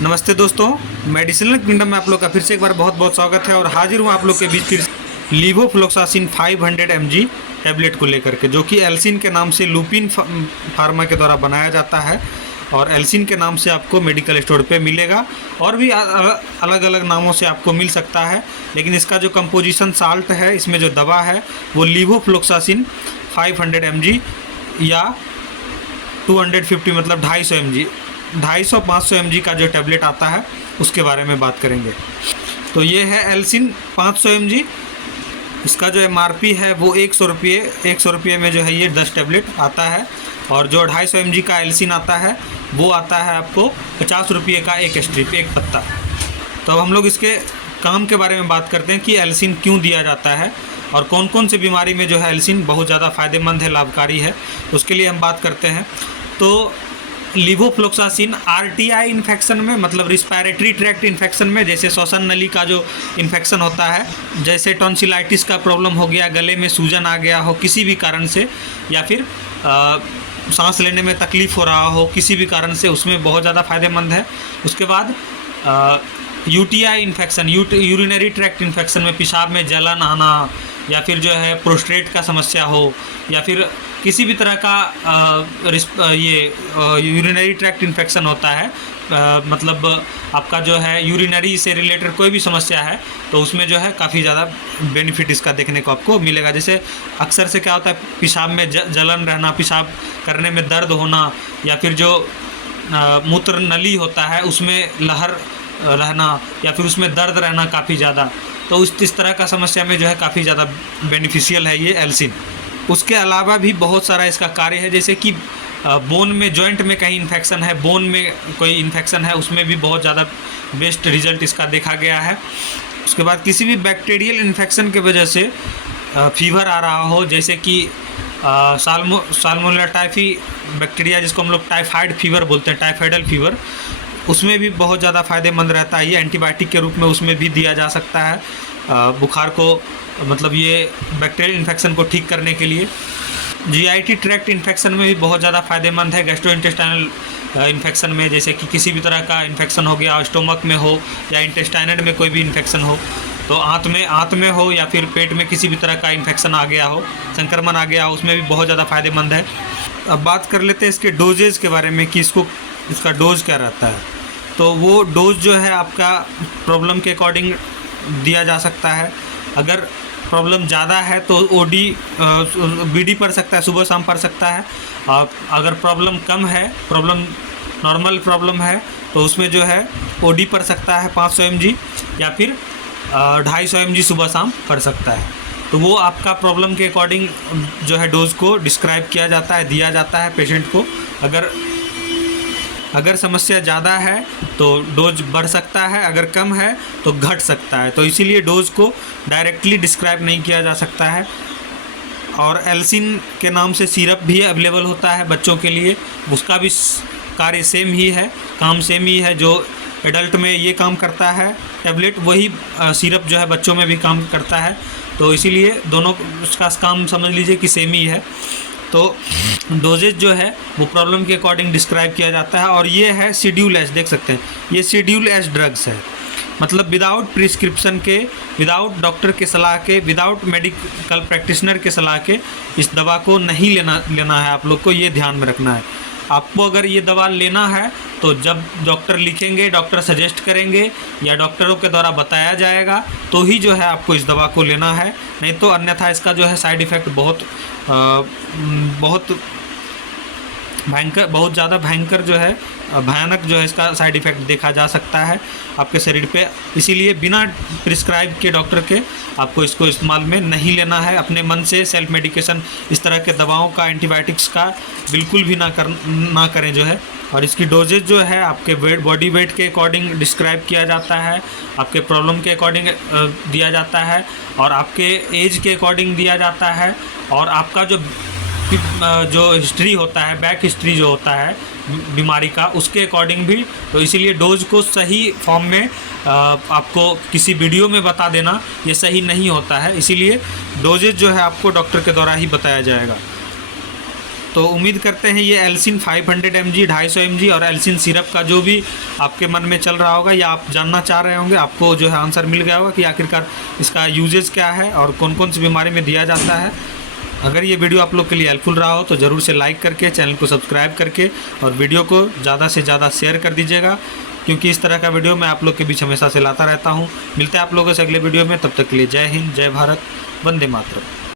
नमस्ते दोस्तों, medicinal kingdom में आप लोग का फिर से एक बार बहुत बहुत स्वागत है। और हाजिर हूँ आप लोग के बीच फिर लीवोफ्लोक्सासिन 500 mg टैबलेट को लेकर के, जो कि एल्सिन के नाम से लुपिन फार्मा के द्वारा बनाया जाता है और एल्सिन के नाम से आपको मेडिकल स्टोर पे मिलेगा और भी अलग अलग नामों से आपको मिल सकता है। लेकिन इसका जो कंपोजिशन साल्ट है, इसमें जो दवा है वो लीवोफ्लोक्सासिन 500 mg या 250 मतलब 250 mg 250-500 mg का जो टैबलेट आता है उसके बारे में बात करेंगे। तो ये है एल्सिन 500 mg। इसका जो MRP है वो 100 रुपये में जो है ये 10 टैबलेट आता है। और जो 250 mg का एल्सिन आता है वो आता है आपको 50 रुपये का एक स्ट्रिप, एक पत्ता। तो अब हम लोग इसके काम के बारे में बात करते हैं कि एल्सिन क्यों दिया जाता है और कौन कौन सी बीमारी में जो है एल्सिन बहुत ज़्यादा फ़ायदेमंद है, लाभकारी है, उसके लिए हम बात करते हैं। तो लीवोफ्लोक्सासिन RTI इन्फेक्शन में, मतलब रिस्पायरेटरी ट्रैक्ट इन्फेक्शन में, जैसे श्वसन नली का जो इन्फेक्शन होता है, जैसे टॉन्सिलाइटिस का प्रॉब्लम हो गया, गले में सूजन आ गया हो किसी भी कारण से, या फिर सांस लेने में तकलीफ़ हो रहा हो किसी भी कारण से, उसमें बहुत ज़्यादा फ़ायदेमंद है। उसके बाद UTI infection, urinary tract infection में पेशाब में जलन आना, या फिर जो है प्रोस्टेट का समस्या हो, या फिर किसी भी तरह का यूरिनरी ट्रैक्ट इन्फेक्शन होता है, मतलब आपका जो है यूरिनरी से रिलेटेड कोई भी समस्या है तो उसमें जो है काफ़ी ज़्यादा बेनिफिट इसका देखने को आपको मिलेगा। जैसे अक्सर से क्या होता है, पेशाब में जलन रहना, पेशाब करने में दर्द होना, या फिर जो मूत्र नली होता है उसमें लहर रहना, या फिर उसमें दर्द रहना काफ़ी ज़्यादा, तो इस तरह का समस्या में जो है काफ़ी ज़्यादा बेनिफिशियल है ये एल्सिन। उसके अलावा भी बहुत सारा इसका कार्य है, जैसे कि बोन में, जॉइंट में कहीं इन्फेक्शन है, बोन में कोई इन्फेक्शन है, उसमें भी बहुत ज़्यादा बेस्ट रिजल्ट इसका देखा गया है। उसके बाद किसी भी बैक्टीरियल इन्फेक्शन की वजह से फीवर आ रहा हो, जैसे कि साल्मोनेला टाइफी बैक्टीरिया, जिसको हम लोग टाइफाइड फीवर बोलते हैं, टाइफाइडल फीवर, उसमें भी बहुत ज़्यादा फ़ायदेमंद रहता है। ये एंटीबायोटिक के रूप में उसमें भी दिया जा सकता है बुखार को, मतलब ये बैक्टीरियल इन्फेक्शन को ठीक करने के लिए। GIT ट्रैक्ट इन्फेक्शन में भी बहुत ज़्यादा फ़ायदेमंद है। गैस्ट्रोइंटेस्टाइनल इन्फेक्शन में, जैसे कि किसी भी तरह का इन्फेक्शन हो गया, स्टोमक में हो या इंटेस्टाइनल में कोई भी इन्फेक्शन हो, तो आंत में हो या फिर पेट में किसी भी तरह का इन्फेक्शन आ गया हो, संक्रमण आ गया हो, उसमें भी बहुत ज़्यादा फ़ायदेमंद है। अब बात कर लेते हैं इसके डोजेज़ के बारे में कि इसका डोज क्या रहता है। तो वो डोज जो है आपका प्रॉब्लम के अकॉर्डिंग दिया जा सकता है। अगर प्रॉब्लम ज़्यादा है तो BD पड़ सकता है, सुबह शाम पड़ सकता है। और अगर प्रॉब्लम कम है, नॉर्मल प्रॉब्लम है, तो उसमें जो है OD पड़ सकता है 500 mg, या फिर 250 mg सुबह शाम पड़ सकता है। तो वो आपका प्रॉब्लम के अकॉर्डिंग जो है डोज को डिस्क्राइब किया जाता है, दिया जाता है पेशेंट को। अगर समस्या ज़्यादा है तो डोज बढ़ सकता है, अगर कम है तो घट सकता है। तो इसीलिए डोज को डायरेक्टली डिस्क्राइब नहीं किया जा सकता है। और एल्सिन के नाम से सिरप भी अवेलेबल होता है बच्चों के लिए, उसका भी कार्य सेम ही है, काम सेम ही है। जो एडल्ट में ये काम करता है टैबलेट, वही सिरप जो है बच्चों में भी काम करता है। तो इसीलिए दोनों उसका काम समझ लीजिए कि सेम ही है। तो डोजेज जो है वो प्रॉब्लम के अकॉर्डिंग डिस्क्राइब किया जाता है। और ये है शेड्यूल एस, देख सकते हैं ये शेड्यूल एस ड्रग्स है, मतलब विदाउट प्रिस्क्रिप्शन के, विदाउट डॉक्टर के सलाह के, विदाउट मेडिकल प्रैक्टिशनर के सलाह के इस दवा को नहीं लेना है। आप लोग को ये ध्यान में रखना है। आपको अगर ये दवा लेना है तो जब डॉक्टर लिखेंगे, डॉक्टर सजेस्ट करेंगे या डॉक्टरों के द्वारा बताया जाएगा तो ही जो है आपको इस दवा को लेना है, नहीं तो अन्यथा इसका जो है साइड इफ़ेक्ट बहुत भयंकर, बहुत ज़्यादा भयंकर जो है, भयानक जो है इसका साइड इफ़ेक्ट देखा जा सकता है आपके शरीर पे। इसीलिए बिना प्रिस्क्राइब के डॉक्टर के आपको इसको इस्तेमाल में नहीं लेना है। अपने मन से सेल्फ मेडिकेशन इस तरह के दवाओं का, एंटीबायोटिक्स का बिल्कुल भी ना करें जो है। और इसकी डोजेज जो है आपके बॉडी वेट के अकॉर्डिंग डिस्क्राइब किया जाता है, आपके प्रॉब्लम के अकॉर्डिंग दिया जाता है, और आपके एज के अकॉर्डिंग दिया जाता है, और आपका जो हिस्ट्री होता है, बैक हिस्ट्री जो होता है बीमारी का, उसके अकॉर्डिंग भी। तो इसीलिए डोज को सही फॉर्म में आपको किसी वीडियो में बता देना ये सही नहीं होता है। इसीलिए डोजेज जो है आपको डॉक्टर के द्वारा ही बताया जाएगा। तो उम्मीद करते हैं ये एल्सिन 500 mg 250 mg और एल्सिन सिरप का जो भी आपके मन में चल रहा होगा या आप जानना चाह रहे होंगे, आपको जो है आंसर मिल गया होगा कि आखिरकार इसका यूजेज क्या है और कौन कौन सी बीमारी में दिया जाता है। अगर ये वीडियो आप लोग के लिए हेल्पफुल रहा हो तो ज़रूर से लाइक करके चैनल को सब्सक्राइब करके और वीडियो को ज़्यादा से ज़्यादा शेयर कर दीजिएगा, क्योंकि इस तरह का वीडियो मैं आप लोग के बीच हमेशा से लाता रहता हूँ। मिलते हैं आप लोगों से अगले वीडियो में, तब तक के लिए जय हिंद, जय भारत, वंदे मातरम।